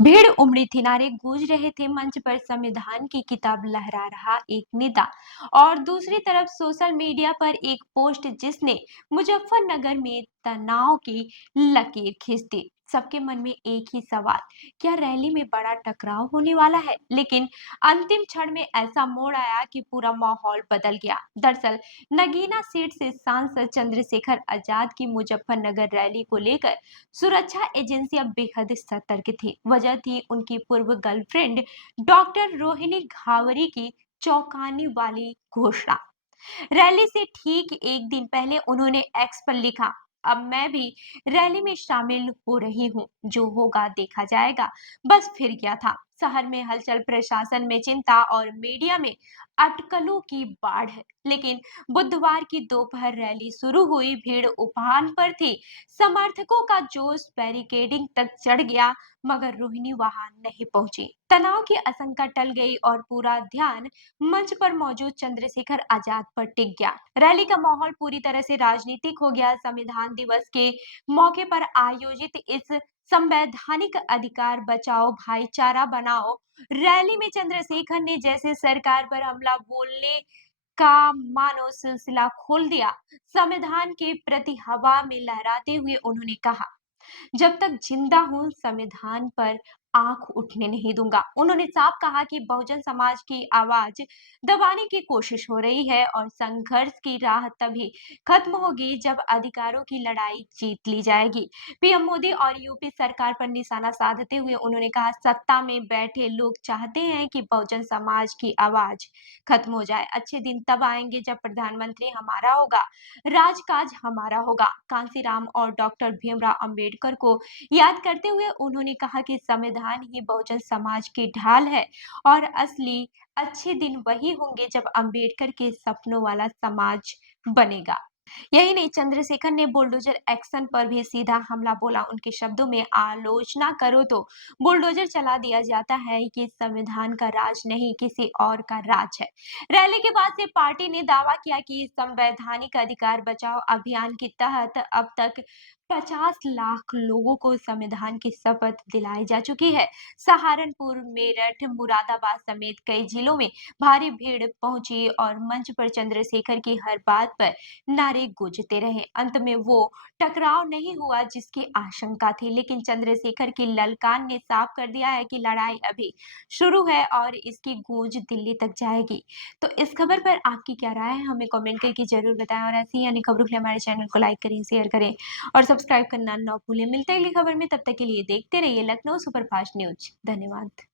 भीड़ उमड़ी थी, नारे गूंज रहे थे, मंच पर संविधान की किताब लहरा रहा एक नेता और दूसरी तरफ सोशल मीडिया पर एक पोस्ट जिसने मुजफ्फरनगर में तनाव की लकीर खींच दी। सबके मन में एक ही सवाल, क्या रैली में बड़ा टकराव होने वाला है? लेकिन अंतिम क्षण में ऐसा मोड़ आया कि पूरा माहौल बदल गया। दरअसल नगीना सीट से सांसद चंद्रशेखर आजाद की मुजफ्फरनगर रैली को लेकर सुरक्षा एजेंसियां बेहद सतर्क थी। वजह थी उनकी पूर्व गर्लफ्रेंड डॉक्टर रोहिणी घावरी की चौंकाने वाली घोषणा। रैली से ठीक एक दिन पहले उन्होंने एक्स पर लिखा, अब मैं भी रैली में शामिल हो रही हूँ, जो होगा देखा जाएगा। बस फिर क्या था, शहर में हलचल, प्रशासन में चिंता और मीडिया में अटकलों की बाढ़ है। लेकिन बुधवार की दोपहर रैली शुरू हुई, भीड़ उफान पर थी, समर्थकों का जोश बैरिकेडिंग तक चढ़ गया, मगर रोहिणी वहां नहीं पहुंची। तनाव की आशंका टल गई और पूरा ध्यान मंच पर मौजूद चंद्रशेखर आजाद पर टिक गया। रैली का माहौल पूरी तरह से राजनीतिक हो गया। संविधान दिवस के मौके पर आयोजित इस संवैधानिक अधिकार बचाओ भाईचारा बनाओ रैली में चंद्रशेखर ने जैसे सरकार पर हमला बोलने का मानो सिलसिला खोल दिया। संविधान के प्रति हवा में लहराते हुए उन्होंने कहा, जब तक जिंदा हूं संविधान पर आंख उठने नहीं दूंगा। उन्होंने साफ कहा कि बहुजन समाज की आवाज दबाने की कोशिश हो रही है और संघर्ष की राह तभी खत्म होगी जब अधिकारों की लड़ाई जीत ली जाएगी। पीएम मोदी और यूपी सरकार पर निशाना साधते हुए उन्होंने कहा, सत्ता में बैठे लोग चाहते हैं कि बहुजन समाज की आवाज खत्म हो जाए। अच्छे दिन तब आएंगे जब प्रधानमंत्री हमारा होगा, राजकाज हमारा होगा। कांसीराम और डॉक्टर भीमराव अंबेडकर को याद करते हुए उन्होंने कहा कि संविधान ही बहुजन समाज की ढाल है और असली अच्छे दिन वही होंगे जब अंबेडकर के सपनों वाला समाज बनेगा। यही नहीं, चंद्रशेखर ने बुलडोजर एक्शन पर भी सीधा हमला बोला। उनके शब्दों में, आलोचना करो तो बुलडोजर चला दिया जाता है, कि संविधान का राज नहीं किसी और का राज है। रैली के बाद से पार्टी ने दावा किया कि संवैधानिक अधिकार बचाओ अभियान के तहत अब तक 50 लाख लोगों को संविधान की शपथ दिलाई जा चुकी है। सहारनपुर, मेरठ, मुरादाबाद समेत कई जिलों में भारी भीड़ पहुंची और मंच पर चंद्रशेखर की हर बात पर नारे गूंजते रहे। अंत में वो टकराव नहीं हुआ जिसकी आशंका थी, लेकिन चंद्रशेखर की ललकार ने साफ कर दिया है कि लड़ाई अभी शुरू है और इसकी गूंज दिल्ली तक जाएगी। तो इस खबर पर आपकी क्या राय है, हमें कमेंट करके जरूर बताएं और ऐसी ही अन्य खबरों के लिए हमारे चैनल को लाइक करें, शेयर करें और सब्सक्राइब करना ना भूलें। मिलते हैं अगली खबर में, तब तक के लिए देखते रहिए लखनऊ सुपरफास्ट न्यूज। धन्यवाद।